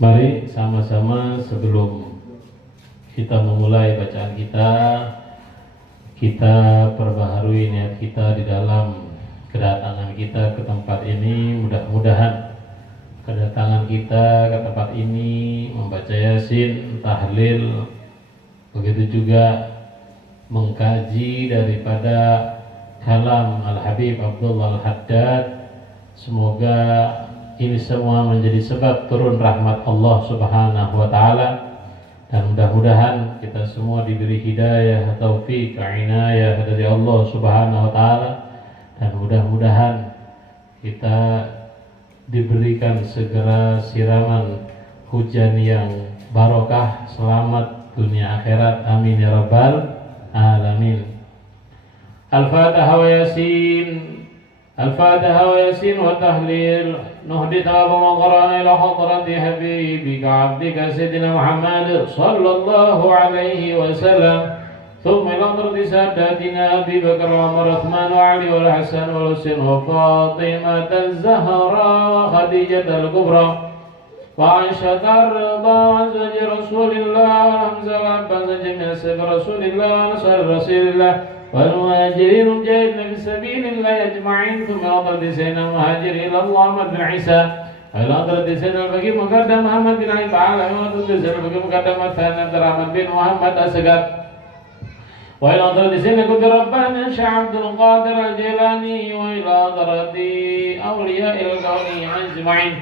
Mari sama-sama sebelum kita memulai bacaan kita perbaharui niat kita di dalam kedatangan kita ke tempat ini. Mudah-mudahan kedatangan kita ke tempat ini membaca Yasin, tahlil, begitu juga mengkaji daripada kalam Al-Habib Abdullah Al-Haddad. Semoga ini semua menjadi sebab turun rahmat Allah Subhanahu wa taala, dan mudah-mudahan kita semua diberi hidayah, taufik, inayah dari Allah Subhanahu wa taala, dan mudah-mudahan kita diberikan segera siraman hujan yang barokah, selamat dunia akhirat, amin ya rabbal alamin. Al-Fatihah wa Yasin. الفاتحة وياسين والتهليل نهدي ثواب من قرأنا إلى حضرة حبيبك عبدك سيدنا محمد صلى الله عليه وسلم، ثم إلى حضرة ساداتنا أبي بكر وعمر وعثمان وعلي والحسن والحسين وفاطمة الزهراء وخديجة الكبرى وعائشة الرضا عن زوج رسول الله وحمزة والعباس جميع سبع رسول الله ونصر رسول الله والمهاجرين المجاهدين في سبيل الله أجمعين، ثم حضرة سيدنا المهاجر إلى الله محمد بن عيسى وإلى حضرة سيدنا البقي مقدم محمد بن عيسى وعلى حضرة سيدنا البقي مقدم الثاني عبد الرحمن بن محمد أسقط وإلى حضرة سيدنا قد ربنا شيخ عبد القادر الجيلاني وإلى حضرة أولياء الكون أجمعين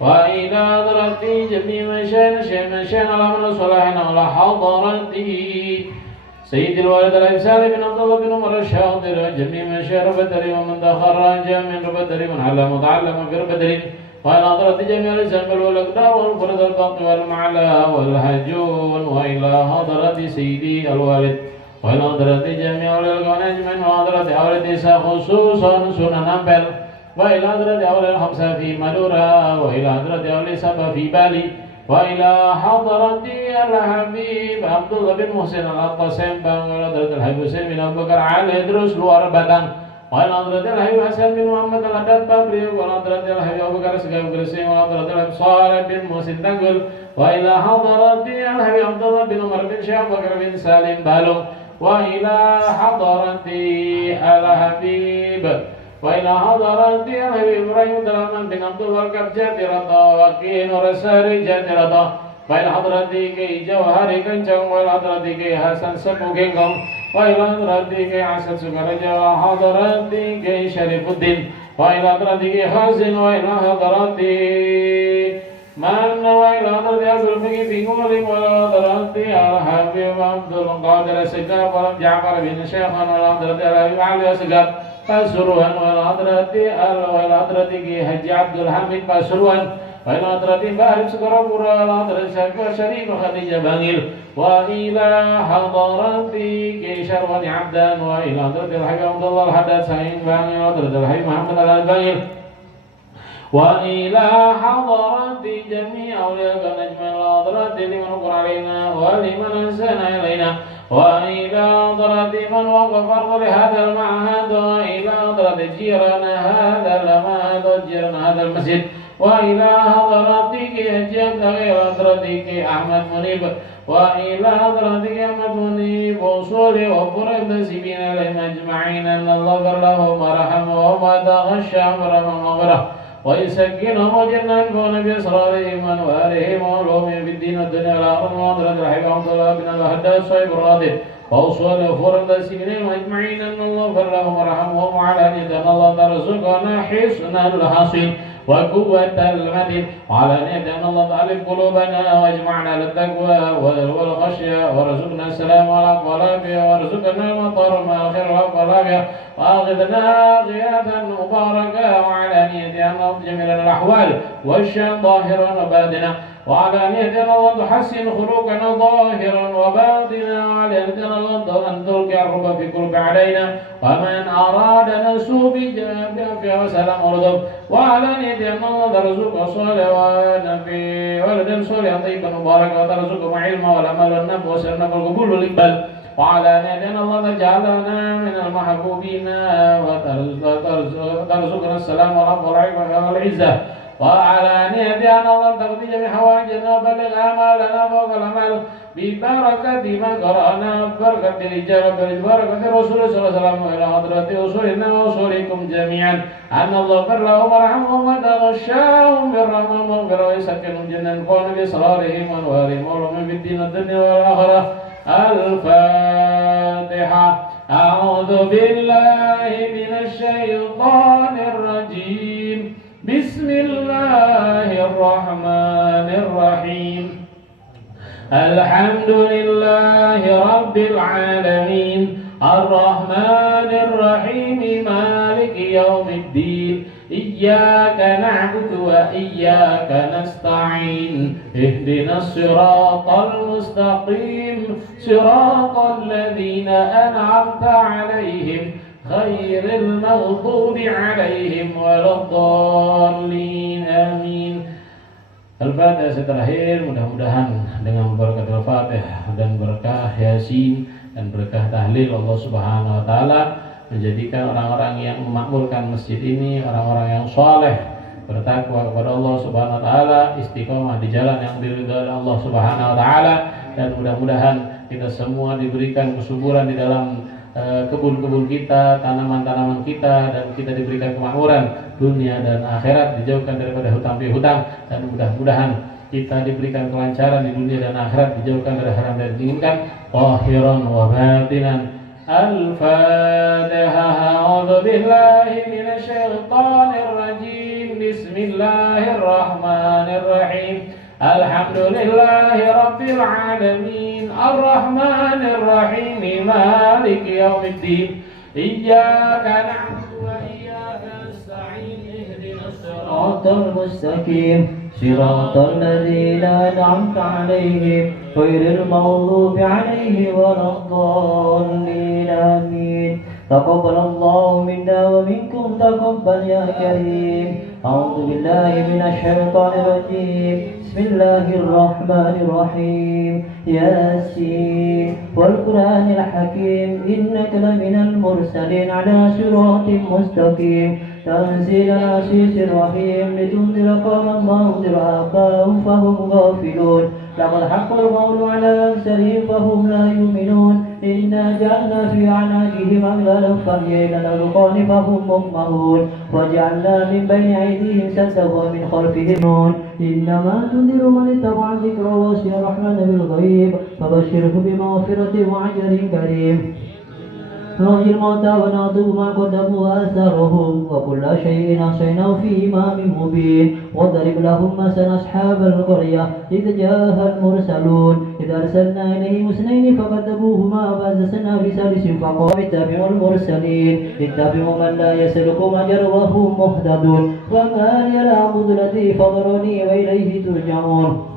وإلى حضرة جميع مشايخنا الأمر الصالحين وإلى حضرة سيد الوالد الإبسال بن عبد الله بن عمر الشاطر جميع مشايخ بدر ومن تخرج من بدر من علم متعلم في بدر وإلى حضرة جميع الإسلام والأقدار والفرد الباقي والمعلى والهجون وإلى حضرة سيدي الوالد وإلى حضرة جميع الكون أجمعين وحضرة أولاد إسحاق خصوصا سنن أنبل وإلى حضرة أولاد الخمسة في مدورة وإلى حضرة أولاد سبا في بالي وإلى حضرة الحبيب عبد الله بن محسن القاسم وإلى حضرة الحبيب حسين بن أبي بكر علي إدريس luar Batang وإلى حضرة الحبيب حسن بن محمد الحداد بابري وإلى حضرة الحبيب أبو بكر سقاف قرسي وإلى حضرة الحبيب صالح بن محسن تنقل وإلى حضرة الحبيب عبد الله بن عمر بن شيخ بكر بن سالم بالو وإلى حضرة الحبيب وإلى حضرة الحبيب إبراهيم دلمان بن عبد الوهاب جاترة وكين ورساري جاترة وإلى حضرة كي جوهري كنجم وإلى حضرة كي حسن سمو كنجم وإلى حضرة كي حسن سكرجة وحضرة كي شريف الدين وإلى حضرة كي حسن وإلى حضرة من وإلى حضرة عبد الفقيه في قولي وإلى حضرة الحبيب عبد القادر السقاف ولم جعفر بن شيخنا وإلى حضرة الحبيب علي السقاف Pasuruan wal hadrati wal hadrati Ki Haji Abdul Hamid Pasuruan wal hadrati Mbak Arif Sukarapura wal hadrati Syekh Syarif Khadijah Bangil wa ila hadrati Ki Syarwani Abdan wa ila hadrati Al-Habib Abdullah Al-Haddad Sain Bangil wa hadrati Al-Habib Muhammad Al-Bangil wa ila hadrati jami' awliya najma al-hadrati liman qara alaina wa liman ahsana ilaina وإلى حضرة من وقف فرض لهذا المعهد وإلى حضرة جيران هذا المعهد وجيران هذا المسجد وإلى حضرتك أجيب غير حضرتك أحمد منيب وإلى حضرتك أحمد منيب وصولي وفرد سبين عليهم أجمعين أن الله غفر لهم ورحمهم وتغشى أمرهم وغفره ويسكنهم وجنة ينفعون بأسرارهم وأنوارهم وعلومهم في الدين والدنيا والآخرة وحضرة الحبيب عبد الله بن الحداد صاحب الراضي وأوصل فرد سنين أجمعين أن الله غفر لهم ورحمهم وعلى أن الله ترزقنا حسن الحصيل وقوة المتين وعلى أن الله تألف قلوبنا واجمعنا للتقوى والخشية ورزقنا السلام والعافية ورزقنا المطر مع الخير والعافية وأغثنا غياثا مباركا وعلى أن جميع الأحوال والشأن ظاهرا وباطنا وعلى أن الله تحسن خلقنا ظاهرا وباطنا وعلى أن الله أن تلقي الرب في قلوب علينا ومن أراد نسوء بجابه وسلام ورضب وعلى أن الله ترزق صالحا في ولد صالح طيبا مباركا وترزقهم علما والعمل والنفع والسلام والقبول والإقبال وعلى أن الله تجعلنا من المحبوبين وترزقنا السلام والعفو والعزة وعلانية أن الله تقضي جميع حوائجنا وبلغ آمالنا فوق الأمل ببركة ما قرأنا ببركة الإجابة ببركة رسول صلى الله عليه وسلم إلى حضرة أصولنا وأصولكم جميعا أن الله اغفر لهم وارحمهم وتغشاهم بالرحمة والمغفرة ويسكنهم جنة الكون بإصرارهم وأنوارهم ولهم في الدين والدنيا والآخرة. الفاتحة. أعوذ بالله من الشيطان الرجيم. بسم الله الرحمن الرحيم. الحمد لله رب العالمين الرحمن الرحيم مالك يوم الدين إياك نعبد وإياك نستعين اهدنا الصراط المستقيم صراط الذين أنعمت عليهم غير المغضوب عليهم ولا الضالين آمين. Al-Fatihah terakhir, mudah-mudahan dengan berkat Al-Fatihah dan berkah Yasin dan berkah tahlil Allah Subhanahu wa taala menjadikan orang-orang yang memakmurkan masjid ini orang-orang yang soleh, bertakwa kepada Allah Subhanahu wa taala, istiqomah di jalan yang diridhai Allah Subhanahu wa taala, dan mudah-mudahan kita semua diberikan kesuburan di dalam kebun-kebun kita, tanaman-tanaman kita, dan kita diberikan kemakmuran dunia dan akhirat, dijauhkan daripada hutang piutang, dan mudah-mudahan kita diberikan kelancaran di dunia dan akhirat, dijauhkan dari haram dan diinginkan, zahiran wa batinan. Al-Fatihah. A'udzu billahi minasy syaithanir rajim. Bismillahirrahmanirrahim. Alhamdulillahi rabbil alamin arrahmanir rahim maliki yaumiddin iyyaka na'budu wa iyyaka nasta'in ihdinas siratal mustaqim siratal ladzina an'amta 'alaihim ghairil maghdubi 'alaihim waladdallin amin. Taqabbalallahu minna wa minkum taqabbal ya karim. A'udzu billahi minasy syaithanir rajim. Bismillahirrahmanirrahim. Yasin wal Qur'anil hakim innaka laminal mursalin ala siratin mustaqim tanzilal azizir rahim litunzira qauman ma unzira aba'uhum fahum ghafilun laqad haqqal qawlu ala aktharihim fahum la yu'minun inna ja'alna fi a'naqihim aghlalan fahiya ila al-qani fahum muqmahun waja'alna min bayni aydihim saddan wa min khalfihim innama tunziru man ittaba'a dhikra wa khashiya ar-rahmana bil ghaib fabashshirhu bimaghfiratin wa ajrin karim. نحيي الموتى ونكتب ما قدموا وآثارهم وكل شيء أحصيناه في إمام مبين واضرب لهم مثلا أصحاب القرية إذ جاءها المرسلون إذ أرسلنا إليهم اثنين فكذبوهما فأزلنا بثالث فقالوا اتبعوا المرسلين اتبعوا من لا يسألكم أجرا وهم مهتدون وما لي لا أعبد الذي فطرني وإليه ترجعون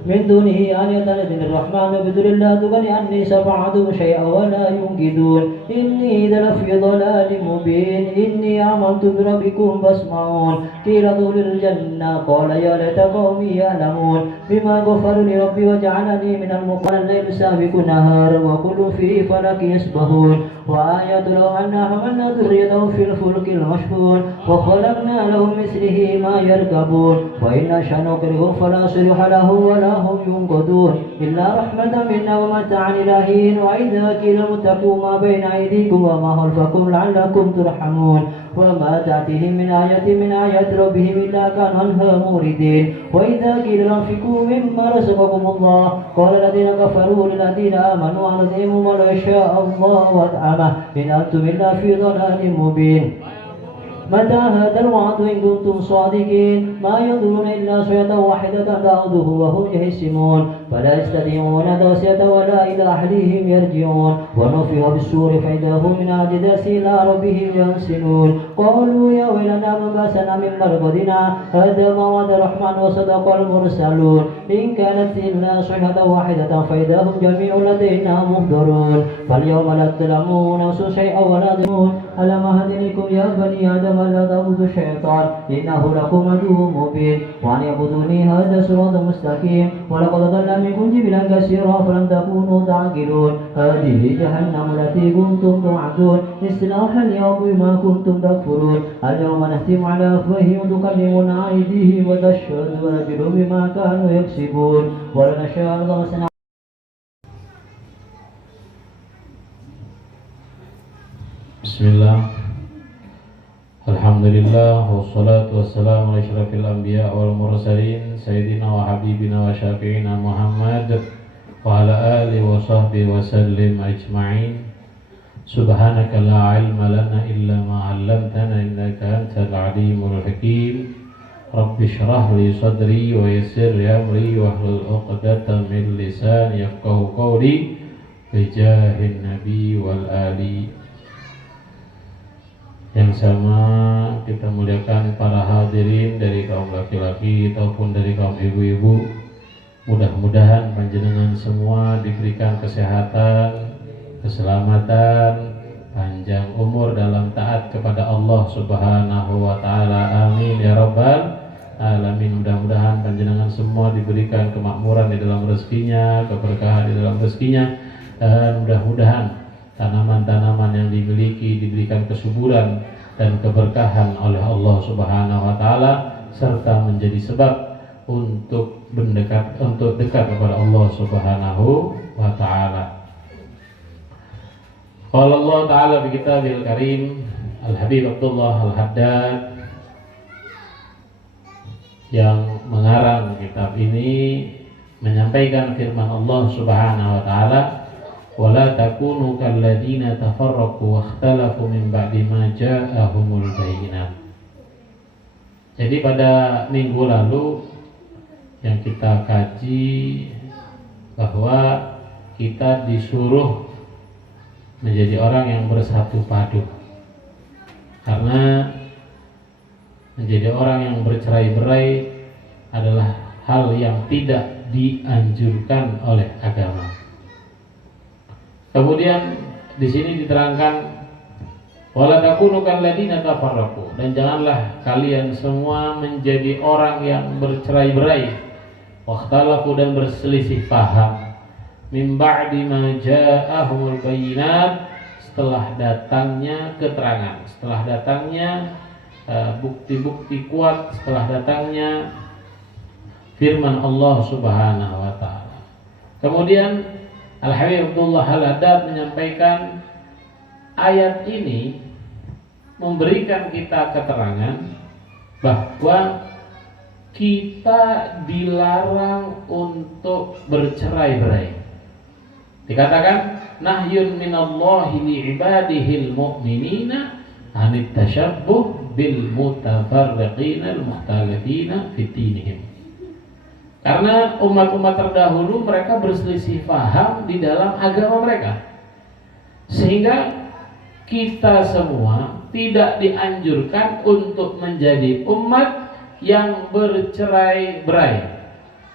من دونه آلهة من الرحمن بدر الله تغني عني شفاعتهم شيئا ولا ينقذون إني إذا لفي ضلال مبين إني آمنت بربكم فاسمعون قيل ادخل الجنة قال يا ليت قومي يعلمون بما غفر لي ربي وجعلني من المقربين الليل سابق النهار وكل فيه فلك يسبحون وآية لو أنا حملنا ذريته في الفلك المشحون وخلقنا لهم مثله ما يركبون وإن نشأ نكرههم فلا صريخ له ولا هم ينقذون إلا رحمة منا ومتاعا إلى حين وإذا قيل اتقوا ما بين أيديكم وما خلفكم لعلكم ترحمون وما تأتيهم من آية من آيات ربهم إلا كانوا عنها موردين وإذا قيل انفقوا مما رزقكم الله قال الذين كفروا للذين آمنوا أنطعموا من يشاء الله وأطعمه إن أنتم إلا في ضلال مبين. متى هذا الوعد إن كنتم صادقين ما ينظرون إلا صيحة واحدة تأخذه وهم يهزمون فلا يستطيعون توصية ولا إلى أهلهم يرجعون ونفخ بالصور فإذا هم من أجداث إلى ربهم ينسلون قالوا يا ويلنا من بأسنا من مرقدنا هذا ما وعد الرحمن وصدق المرسلون إن كانت إلا صيحة واحدة فإذا هم جميع لدينا محضرون فاليوم لا تظلمون نفس شيئا ولا تظلمون ألم أهد إليكم يا بني آدم لا تعبدوا الشيطان إنه لكم عدو مبين وأن اعبدوني هذا صراط مستقيم ولقد ضل منكم جبلا كثيرا فلم تكونوا تعقلون هذه جهنم التي كنتم توعدون استراحا اليوم بما كنتم تكفرون اليوم نختم على أفواههم وتكلمنا أيديهم وتشهد أرجلهم بما كانوا يكسبون ولنشاء الله Bismillah. Alhamdulillah wassalatu wassalamu ala asyrafil anbiya wal mursalin sayyidina wa habibina wa syafi'ina Muhammad wa ala alihi wa sahbihi wa sallim ajma'in. Subhanaka la ilma lana illa ma 'allamtana innaka antal alimul hakim. Rabbi shrah li sadri wa yassir li amri wahlul 'uqdatam min lisani yafqahu qawli bi jahin nabi wal ali. Yang sama kita muliakan para hadirin dari kaum laki-laki ataupun dari kaum ibu-ibu. Mudah-mudahan panjenengan semua diberikan kesehatan, keselamatan, panjang umur dalam taat kepada Allah Subhanahu wa taala. Amin ya rabbal alamin. Mudah-mudahan panjenengan semua diberikan kemakmuran di dalam rezekinya, keberkahan di dalam rezekinya, dan mudah-mudahan tanaman-tanaman yang dimiliki diberikan kesuburan dan keberkahan oleh Allah Subhanahu wa taala serta menjadi sebab untuk dekat kepada Allah Subhanahu wa taala. Qala Allah taala fi kitabil karim, Al-Habib Abdullah Al-Haddad yang mengarang kitab ini menyampaikan firman Allah Subhanahu wa taala, wala takunu kalladzina tafarraqu wakhtalafu min ba'di ma ja'ahumul bayyinat. Jadi pada minggu lalu yang kita kaji bahwa kita disuruh menjadi orang yang bersatu padu, karena menjadi orang yang bercerai-berai adalah hal yang tidak dianjurkan oleh agama. Kemudian di sini diterangkan wala takunu kalladzina tafarraqu, dan janganlah kalian semua menjadi orang yang bercerai-berai, wakhtalafu dan berselisih paham, min ba'di ma ja'ahumul bayyinat, setelah datangnya keterangan, setelah datangnya bukti-bukti kuat, setelah datangnya firman Allah Subhanahu wa taala. Kemudian Al-Habib Abdullah Al-Haddad menyampaikan ayat ini memberikan kita keterangan bahwa kita dilarang untuk bercerai-berai. Dikatakan nahyun minallahi li'ibadihil mu'minina anit tashabbuh bil mutafarriqina al-mukhtalifina fi dinihim. Karena umat-umat terdahulu mereka berselisih paham di dalam agama mereka, sehingga kita semua tidak dianjurkan untuk menjadi umat yang bercerai-berai,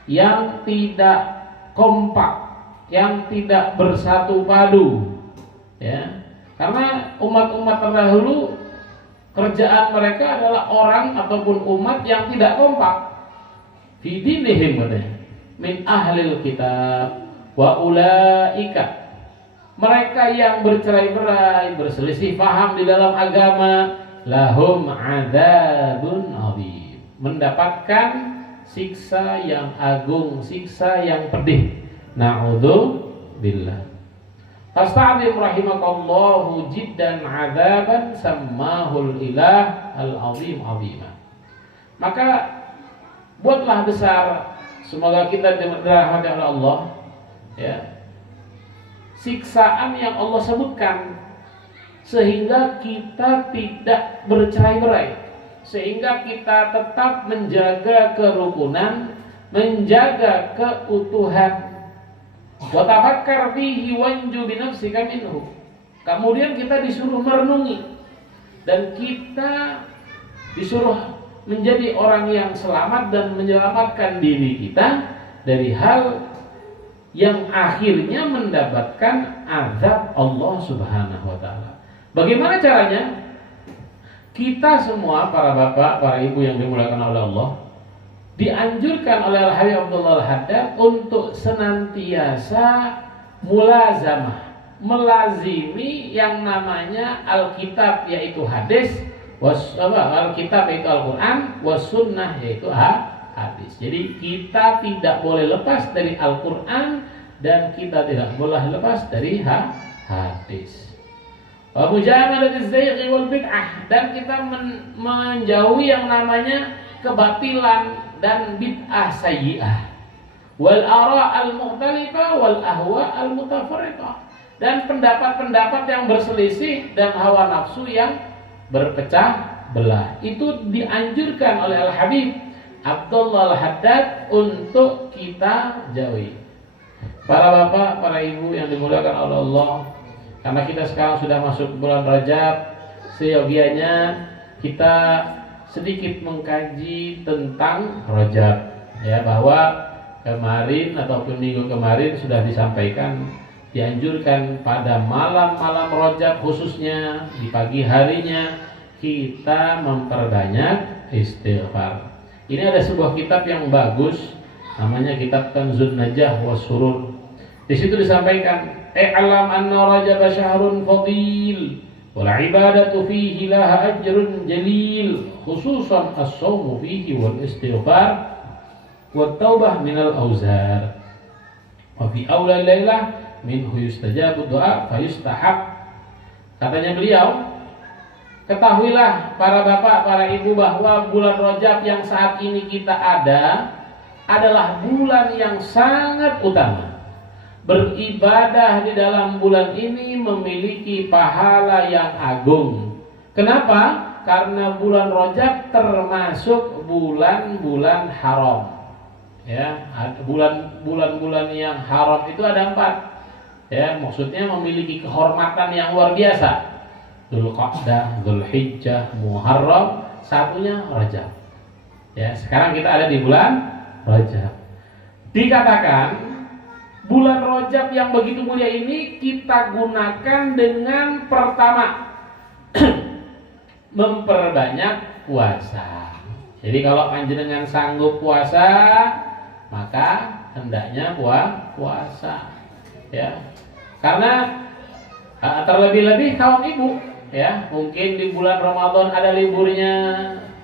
yang tidak kompak, yang tidak bersatu padu, ya. Karena umat-umat terdahulu kerjaan mereka adalah orang ataupun umat yang tidak kompak fi dinihim, katanya, min ahlil kitab wa ulaika, mereka yang bercerai-berai, berselisih paham di dalam agama, lahum adzabun adzim, mendapatkan siksa yang agung, siksa yang pedih. Na'udzubillah. Fasta'dzim rahimakallahu jiddan adzaban sammahul ilah al-azim azima. Maka buatlah besar, semoga kita dirahmati oleh Allah, ya, siksaan yang Allah sebutkan, sehingga kita tidak bercerai-berai, sehingga kita tetap menjaga kerukunan, menjaga keutuhan. Wa tafakkar fihi wanju bi nafsika minhu. Kemudian kita disuruh merenungi, dan kita disuruh menjadi orang yang selamat dan menyelamatkan diri kita dari hal yang akhirnya mendapatkan azab Allah Subhanahu wa taala. Bagaimana caranya? Kita semua, para bapak, para ibu yang dimuliakan oleh Allah, dianjurkan oleh Al-Habib Abdullah Al-Haddad untuk senantiasa mulazamah, melazimi yang namanya Alkitab yaitu hadis, Alkitab yaitu Al-Quran, was-sunnah yaitu hadis. Jadi kita tidak boleh lepas dari Al-Quran dan kita tidak boleh lepas dari hadis. Wa mujahadatiz zayghi wal bid'ah, dan kita menjauhi yang namanya kebatilan dan bid'ah sayyi'ah, wal ara' al mukhtalifah wal ahwa al mutafarriqah, dan pendapat-pendapat yang berselisih dan hawa nafsu yang berpecah belah. Itu dianjurkan oleh Al-Habib Abdullah Al-Haddad untuk kita jauhi. Para bapak, para ibu yang dimuliakan oleh Allah, karena kita sekarang sudah masuk bulan Rajab, seyogianya kita sedikit mengkaji tentang Rajab, ya, bahwa kemarin ataupun minggu kemarin sudah disampaikan dianjurkan pada malam-malam Rajab khususnya di pagi harinya kita memperbanyak istighfar. Ini ada sebuah kitab yang bagus, namanya kitab Kanzun Najah wa Surur. Di situ disampaikan, "I'lam anna Rajab syahrun fadil wal ibadatu fihi laha ajrun jalil, khususan as-shawmu fihi wal istighfar wat taubah minal auzar. Wa fi awla lailah minhu yustajabu du'a fayustahab." Katanya beliau, ketahuilah para bapak, para ibu, bahwa bulan Rajab yang saat ini kita ada adalah bulan yang sangat utama. Beribadah di dalam bulan ini memiliki pahala yang agung. Kenapa? Karena bulan Rajab termasuk bulan-bulan haram. Ya, bulan-bulan yang haram itu ada 4. Ya, maksudnya memiliki kehormatan yang luar biasa. Dzulqa'dah, Dzulhijjah, Muharram, satunya Rajab. Ya, sekarang kita ada di bulan Rajab. Dikatakan bulan Rajab yang begitu mulia ini kita gunakan dengan pertama memperbanyak puasa. Jadi kalau panjenengan sanggup puasa, maka hendaknya puasa. Ya. Karena terlebih-lebih kaum ibu, ya, mungkin di bulan Ramadan ada liburnya,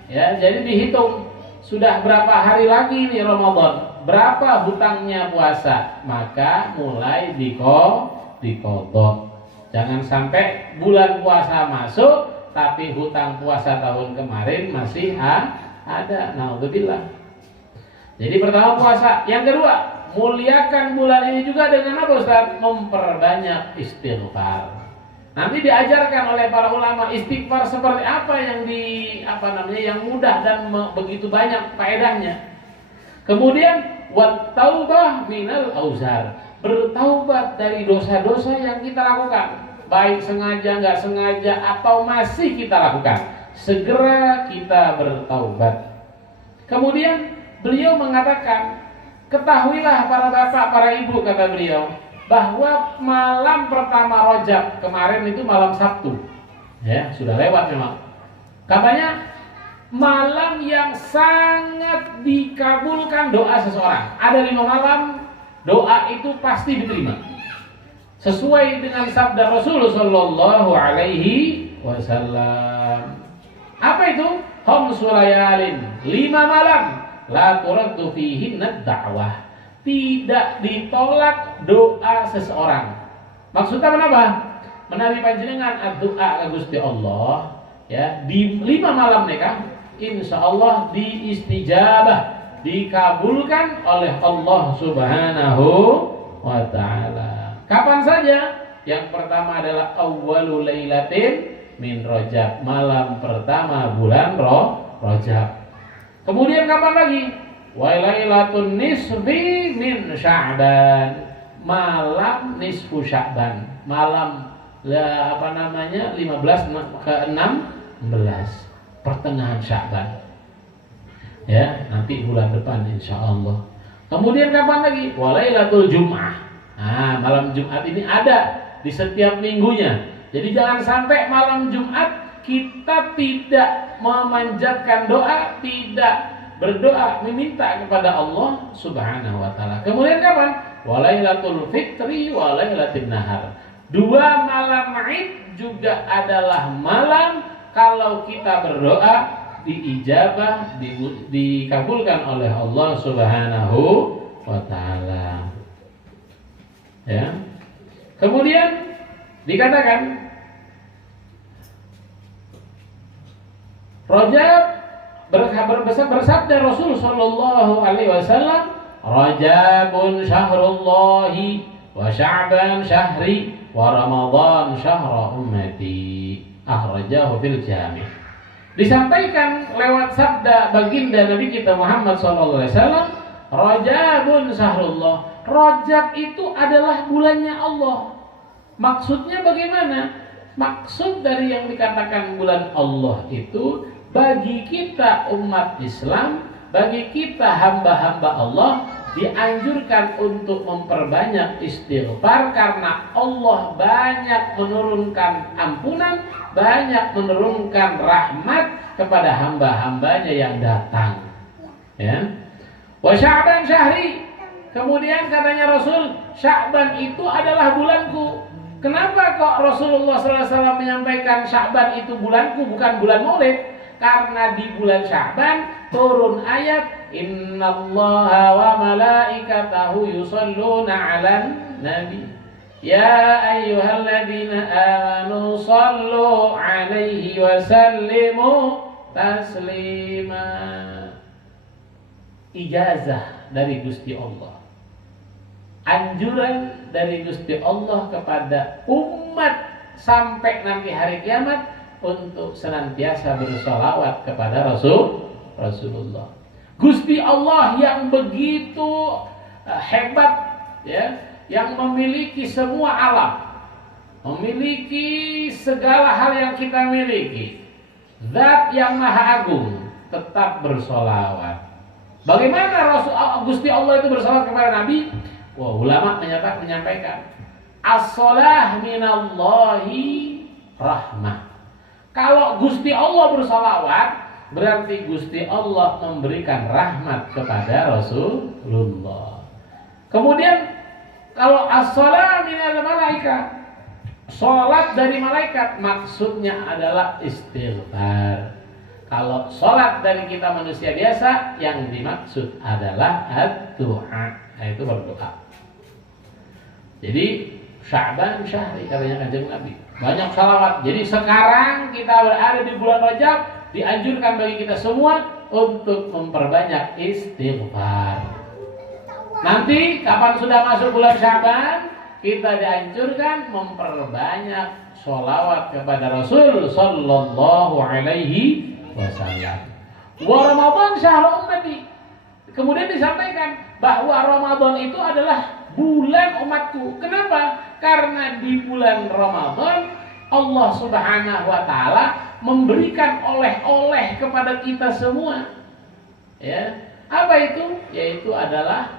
ya, jadi dihitung sudah berapa hari lagi nih Ramadan, berapa hutangnya puasa, maka mulai diqodho. Jangan sampai bulan puasa masuk tapi hutang puasa tahun kemarin masih ada. Naudzubillah. Jadi pertama puasa, yang kedua muliakan bulan ini juga dengan apa, Ustaz? Memperbanyak istighfar. Nanti diajarkan oleh para ulama istighfar seperti apa yang yang mudah dan begitu banyak faedahnya. Kemudian wat taubah minal auzar, bertaubat dari dosa-dosa yang kita lakukan, baik sengaja nggak sengaja atau masih kita lakukan, segera kita bertaubat. Kemudian beliau mengatakan, ketahuilah para bapak, para ibu, kata beliau, bahwa malam pertama Rajab kemarin itu malam Sabtu, ya, sudah lewat memang. Katanya malam yang sangat dikabulkan doa seseorang. Ada 5 malam doa itu pasti diterima, sesuai dengan sabda Rasulullah Shallallahu Alaihi Wasallam. Apa itu? Khamsu layalin, 5 malam la turaddu fihinna da'wah, tidak ditolak doa seseorang. Maksudnya kenapa? Menawi panjenengan doa ke Gusti Allah, ya, di 5 malam mereka, insya Allah diistijabah, dikabulkan oleh Allah Subhanahu wa Ta'ala. Kapan saja? Yang pertama adalah awwalul lailatin min Rajab, malam pertama bulan Rajab. Kemudian kapan lagi? Wa lailatun nisfi min Sya'ban, malam nisfu Sya'ban, malam 15 ke 16, pertengahan Sya'ban. Ya, nanti bulan depan insyaallah. Kemudian kapan lagi? Wa lailatul Jum'ah. Nah, malam Jumat ini ada di setiap minggunya. Jadi jangan sampai malam Jumat kita tidak memanjatkan doa, tidak berdoa meminta kepada Allah Subhanahu wa taala. Kemudian kapan? Walailatul fitri walailatin nahar. 2 malam Id juga adalah malam kalau kita berdoa diijabah, dikabulkan oleh Allah Subhanahu wa taala. Ya. Kemudian dikatakan Rajab bersabda Rasul sallallahu alaihi wasallam, Rajabun syahrullahi wa Sya'ban syahri wa Ramadan syahra ummati. Akhrajahu fil Jami'. Disampaikan lewat sabda baginda Nabi kita Muhammad sallallahu alaihi wasallam, Rajabun syahrullah. Rajab itu adalah bulannya Allah. Maksudnya bagaimana? Maksud dari yang dikatakan bulan Allah itu, bagi kita umat Islam, bagi kita hamba-hamba Allah, dianjurkan untuk memperbanyak istighfar karena Allah banyak menurunkan ampunan, banyak menurunkan rahmat kepada hamba-hambanya yang datang. Ya. Wa Sya'ban syahri. Kemudian katanya Rasul, Sya'ban itu adalah bulanku. Kenapa kok Rasulullah SAW menyampaikan Sya'ban itu bulanku, bukan bulan Maulid? Karena di bulan Sya'ban turun ayat Innallaha wa malaikatahu yusalluna 'alan nabi ya ayyuhalladzina amanu sallu 'alaihi wa sallimu taslima. Ijazah dari Gusti Allah, anjuran dari Gusti Allah kepada umat sampai nanti hari kiamat untuk senantiasa bersolawat kepada Rasulullah. Gusti Allah yang begitu hebat, ya, yang memiliki semua alam, memiliki segala hal yang kita miliki, Zat yang Maha Agung, tetap bersolawat. Bagaimana Gusti Allah itu bersolawat kepada Nabi? Wah, ulama menyampaikan as-shalah minallahi rahmah. Kalau Gusti Allah bersalawat, berarti Gusti Allah memberikan rahmat kepada Rasulullah. Kemudian kalau as-shalah minal malaikat, salat dari malaikat, maksudnya adalah istighfar. Kalau salat dari kita manusia biasa, yang dimaksud adalah ad-du'a, yaitu berdoa. Jadi Sya'ban syahri katanya Kanjeng Nabi, banyak salawat. Jadi sekarang kita berada di bulan Rajab, dianjurkan bagi kita semua untuk memperbanyak istighfar. Nanti kapan sudah masuk bulan Sya'ban, kita dianjurkan memperbanyak sholawat kepada Rasul sallallahu alaihi wasallam. Wa Ramadan syahrul ummati. Kemudian disampaikan bahwa Ramadan itu adalah bulan umatku. Kenapa? Karena di bulan Ramadan Allah Subhanahu wa taala memberikan oleh-oleh kepada kita semua. Ya. Apa itu? Yaitu adalah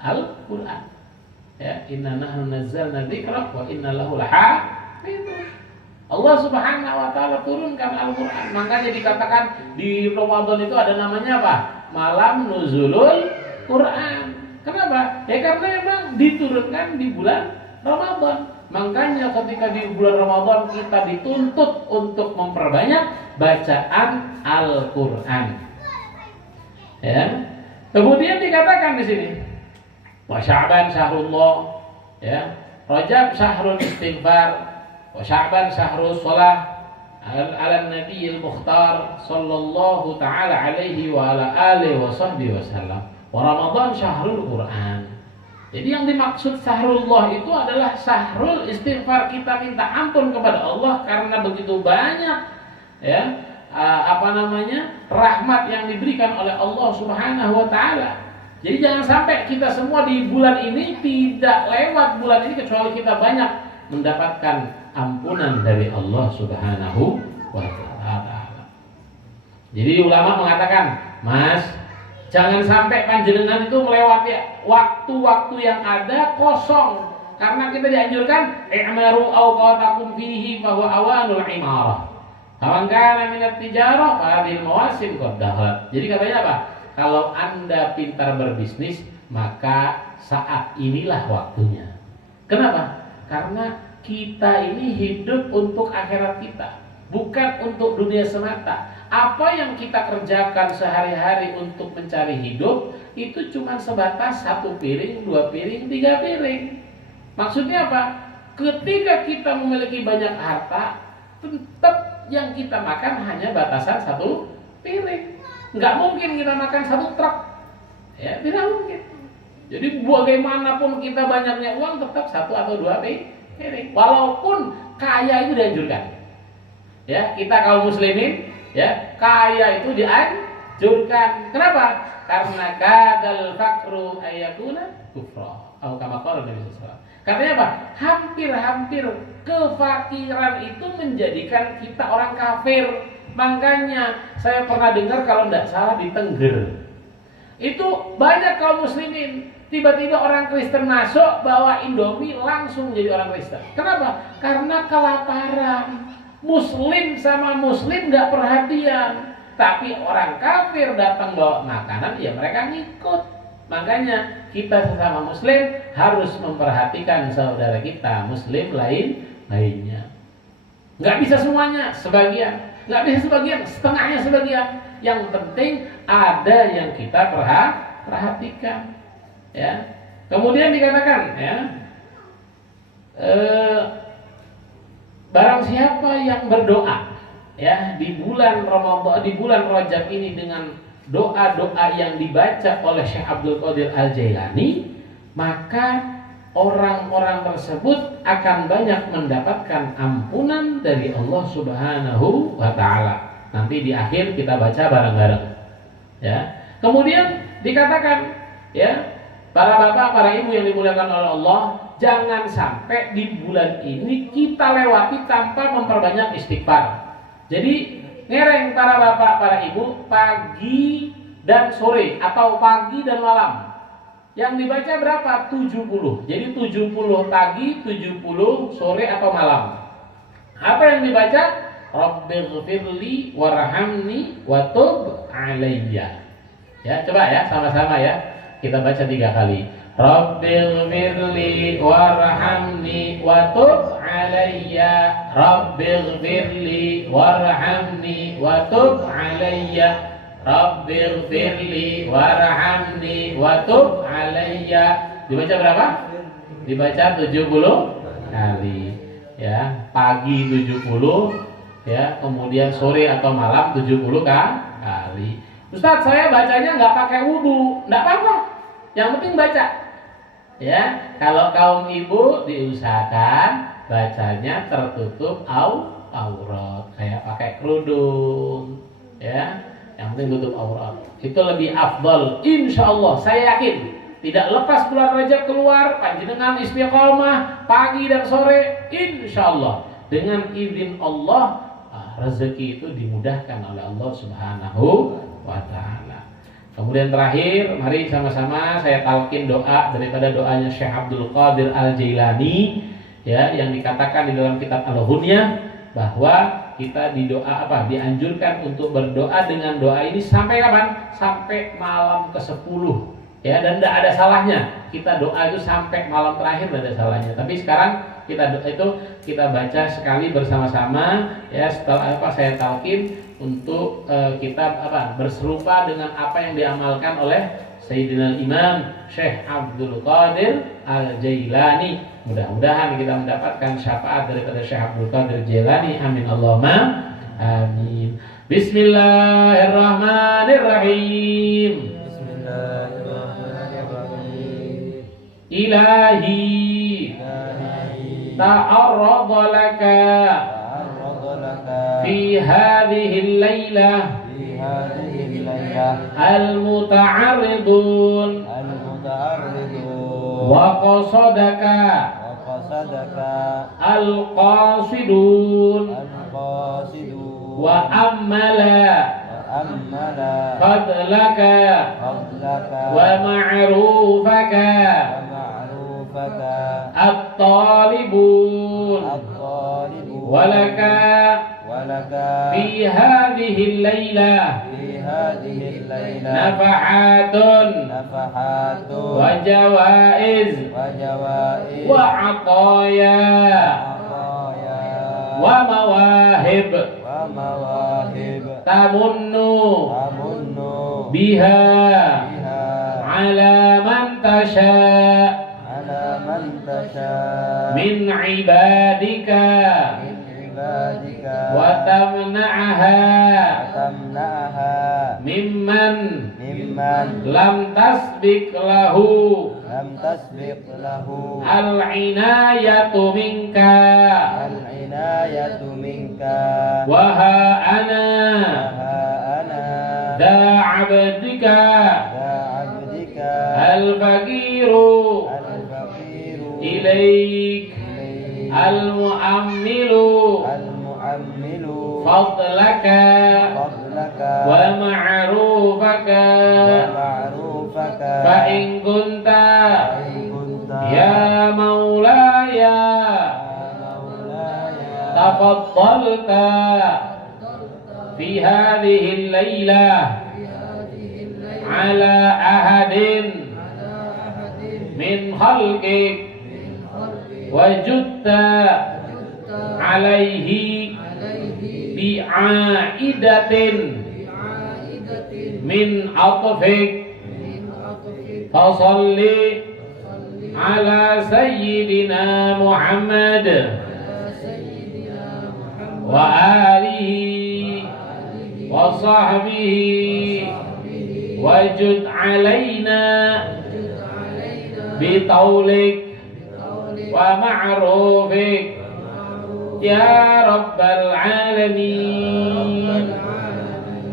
Al-Qur'an. Ya, inna nahnu nazzalna dzikra wa inna lahu lahafizun. Allah Subhanahu wa taala turunkan Al-Qur'an. Makanya dikatakan di Ramadan itu ada namanya apa? Malam Nuzulul Quran. Kenapa? Ya karena memang diturunkan di bulan Ramadan. Makanya ketika di bulan Ramadan kita dituntut untuk memperbanyak bacaan Al-Qur'an. Ya. Kemudian dikatakan di sini, wa Sya'ban syahrullah, ya. Rajab syahrul istighfar, wa Sya'ban syahrul shalah ala nabiyil mukhtar sallallahu taala alaihi wa ala alihi wa sahbihi wasallam. Wa Ramadan syahrul Quran. Jadi yang dimaksud syahrullah itu adalah syahrul istighfar, kita minta ampun kepada Allah karena begitu banyak, ya, rahmat yang diberikan oleh Allah Subhanahu wa taala. Jadi jangan sampai kita semua di bulan ini tidak lewat bulan ini kecuali kita banyak mendapatkan ampunan dari Allah Subhanahu wa taala. Jadi ulama mengatakan, Mas, jangan sampai panjenengan itu melewati waktu-waktu yang ada kosong, karena kita dianjurkan i'maru awqatakum fihi fa huwa awanul imarah. Faman kana minat tijarah fahadhil mawasim qad dakhalat. Jadi katanya apa? Kalau Anda pintar berbisnis, maka saat inilah waktunya. Kenapa? Karena kita ini hidup untuk akhirat kita, bukan untuk dunia semata. Apa yang kita kerjakan sehari-hari untuk mencari hidup itu cuma sebatas 1 piring, 2 piring, 3 piring. Maksudnya apa? Ketika kita memiliki banyak harta, tetap yang kita makan hanya batasan 1 piring. Nggak mungkin kita makan 1 truk, ya tidak mungkin. Jadi bagaimanapun kita banyaknya uang, tetap 1 atau 2 piring. Walaupun kaya itu dianjurkan, ya kita kaum muslimin, ya kaya itu dianjurkan. Kenapa? Karena kadal fakru ayakuna kufra. Atau kama qala Nabi sallallahu alaihi wasallam. Katanya apa? Hampir-hampir kefakiran itu menjadikan kita orang kafir. Makanya saya pernah dengar kalau tidak salah di Tengger, itu banyak kaum muslimin, tiba-tiba orang Kristen masuk bawa Indomie langsung jadi orang Kristen. Kenapa? Karena kelaparan. Muslim sama muslim nggak perhatian, tapi orang kafir datang bawa makanan, ya mereka ngikut. Makanya kita sesama muslim harus memperhatikan saudara kita muslim lainnya. Nggak bisa semuanya, sebagian. Nggak bisa sebagian, setengahnya sebagian. Yang penting ada yang kita perhatikan. Ya. Kemudian dikatakan, ya, barang siapa yang berdoa, ya, di bulan Ramadan, di bulan Rajab ini dengan doa-doa yang dibaca oleh Syekh Abdul Qadir Al-Jailani, maka orang-orang tersebut akan banyak mendapatkan ampunan dari Allah Subhanahu wa taala. Nanti di akhir kita baca bareng-bareng. Ya. Kemudian dikatakan, ya, para bapak, para ibu yang dimuliakan oleh Allah, jangan sampai di bulan ini kita lewati tanpa memperbanyak istighfar. Jadi ngereng para bapak, para ibu, pagi dan sore atau pagi dan malam. Yang dibaca berapa? 70. Jadi 70 pagi, 70 sore atau malam. Apa yang dibaca? Rabbighfirli warhamni wa tub alayya. Ya, coba ya sama-sama ya. Kita baca 3 kali. Rabbighfirli warhamni wa tub alayya. Rabbighfirli warhamni wa tub alayya. Rabbighfirli warhamni wa tub alayya. Dibaca berapa? Dibaca 70 kali. Ya, pagi 70, ya, kemudian sore atau malam 70 kali. Ustaz, saya bacanya nggak pakai wudu, nggak apa-apa. Yang penting baca. Ya, kalau kaum ibu diusahakan bacanya tertutup aurat, kayak pakai kerudung, ya. Yang penting tutup aurat. Itu lebih afdal. Insyaallah, saya yakin tidak lepas bulan Rajab keluar, panjenengan istiqomah pagi dan sore, insyaallah dengan izin Allah rezeki itu dimudahkan oleh Allah Subhanahu wa taala. Kemudian terakhir, mari sama-sama saya talqin doa daripada doanya Syekh Abdul Qadir Al-Jailani, ya, yang dikatakan di dalam kitab Al-Ghunyah bahwa kita dianjurkan untuk berdoa dengan doa ini sampai kapan? Sampai malam ke-10. Ya, dan tidak ada salahnya kita doa itu sampai malam terakhir, tidak ada salahnya. Tapi sekarang kita baca sekali bersama-sama, ya, setelah saya talqin untuk kita berserupa dengan apa yang diamalkan oleh Sayyidina Imam Syekh Abdul Qadir Al-Jailani. Mudah-mudahan kita mendapatkan syafaat daripada Syekh Abdul Qadir Jailani. Amin Allahumma amin. Bismillahirrahmanirrahim. Ilahi ta'arrada laka fi hadhihi al-lailah al-muta'arridun wa qasadaka al-qasidun wa ammala fadlaka wa ma'rufaka at-talibun walaka fi هذه الليلة نفحات وجوائز وعطايا ومواهب تمن بها على من تشاء من عبادك وتمنعها ممن لم تسبق له العناية منك وها أنا ذا عبدك الفقير إليك المؤمل فضلك ومعروفك فإن كنت يا مولاي تفضلت في هذه الليلة على أحد من خلقك وجدت عليه بعائدة من عطفك فصل على سيدنا محمد وآله وصحبه وجد علينا بطولك ومعروفك يا رب العالمين.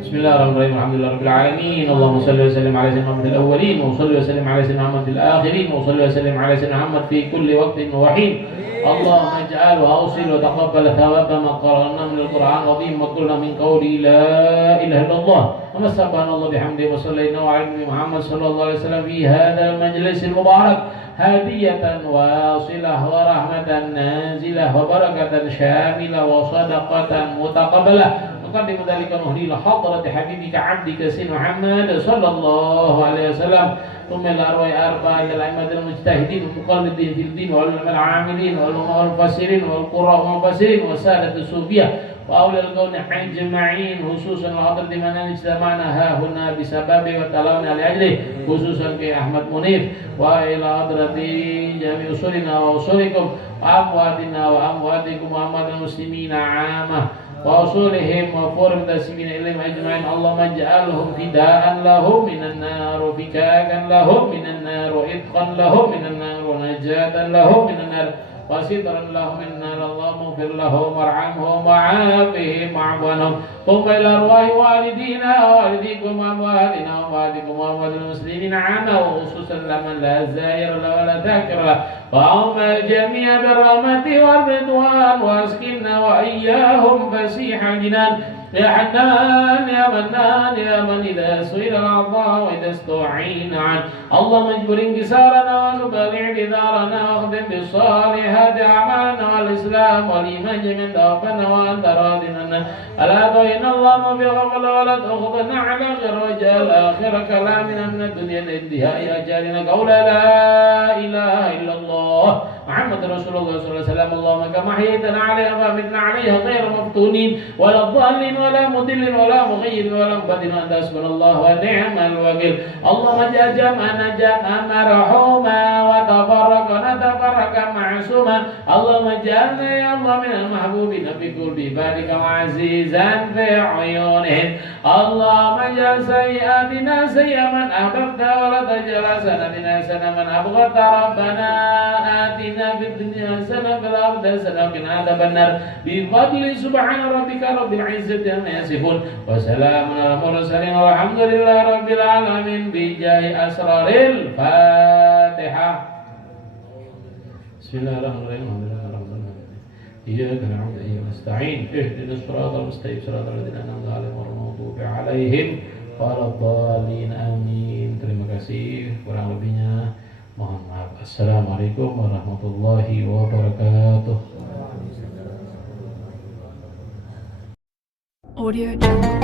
بسم الله الرحمن الرحيم. الحمد لله رب العالمين. اللهم صل وسلم على سيدنا محمد الأولين وصل وسلم على سيدنا محمد الآخرين وصل وسلم على سيدنا محمد في كل وقت وحين. اللهم اجعل وأوصل وتقبل ثواب ما قرأنا من القرآن العظيم وقلنا من قولي لا إله إلا الله وما سبحان الله بحمده وصلينا على محمد صلى الله عليه وسلم في هذا المجلس المبارك هدية واصلة ورحمة نازلة وبركة شاملة وصدقة متقبلة نقدم ذلك نهدي لحضرة حبيبك عبدك سيدنا محمد صلى الله عليه وسلم ثم إلى أرواح أربعة الأئمة المجتهدين المقلدين في الدين والعلماء العاملين والعلماء المفسرين والقراء والمفسرين والسادة الصوفية وأولياء الكون أجمعين خصوصا حضرة من اجتمعنا ها هنا بسببه وتلاونا لأجله خصوصا في أحمد منيف وإلى حضرة جميع أصولنا وأصولكم وأمواتنا وأمواتكم وأموات المسلمين عامة وأصولهم وفور المنتسبين إليهم أجمعين. اللهم اجعلهم فداء لهم من النار وفكاكا لهم من النار وإتقا لهم من النار ونجاة لهم من النار وسترا لهم من النار. اللهم اغفر لهم وارحمهم وعافهم واعف عنهم. ثم إلى أرواح والدينا ووالديكم وأمواتنا وأمواتكم وأموات المسلمين عامة وخصوصا لمن لا زائر له ولا ذاكر له وهم الجميع بالرحمة والرضوان واسكننا وإياهم فسيح الجنان يا حنان يا منان يا من إذا سئل العطاء وإذا استعين عنه. اللهم اجبر انكسارنا ونبلغ اعتذارنا واخدم بالصالحات أعمالنا والإسلام والإيمان جميع توفنا وأنت راض عنا. ألا تهن اللهم بغفل ولا تأخذنا على غير وجه آخر كلامنا من الدنيا لانتهاء أجالنا قول لا إله إلا الله محمد رسول الله صلى الله عليه وسلم. اللهم كما حييتنا عليها فأمتنا عليها غير مفتونين ولا ضالين ولا مضل ولا مغير ولا مبدل وأنت حسبنا الله ونعم الوكيل. اللهم اجعل جمعنا جمعا مرحوما وتفرقنا تفرقا معصوما. اللهم اجعلنا يا الله من المحبوبين في قلوب عبادك وعزيزا في عيونهم. اللهم اجعل سيئاتنا سيئا من أحببت ولا تجعل حسناتنا حسنة من أبغضت. ربنا آتنا في الدنيا حسنة في الآخرة حسنة وقنا عذاب النار بفضل سبحان ربك رب العزة عما يصفون وسلام على المرسلين والحمد لله رب العالمين بجاه أسرار الفاتحة. بسم الله الرحمن الرحيم. إياك نعبد وإياك نستعين اهدنا الصراط المستقيم صراط الذين أنعمت عليهم غير المغضوب عليهم ولا الضالين آمين. Terima kasih, kurang lebihnya mohon maaf. Assalamualaikum warahmatullahi wabarakatuh. Audio Jungle.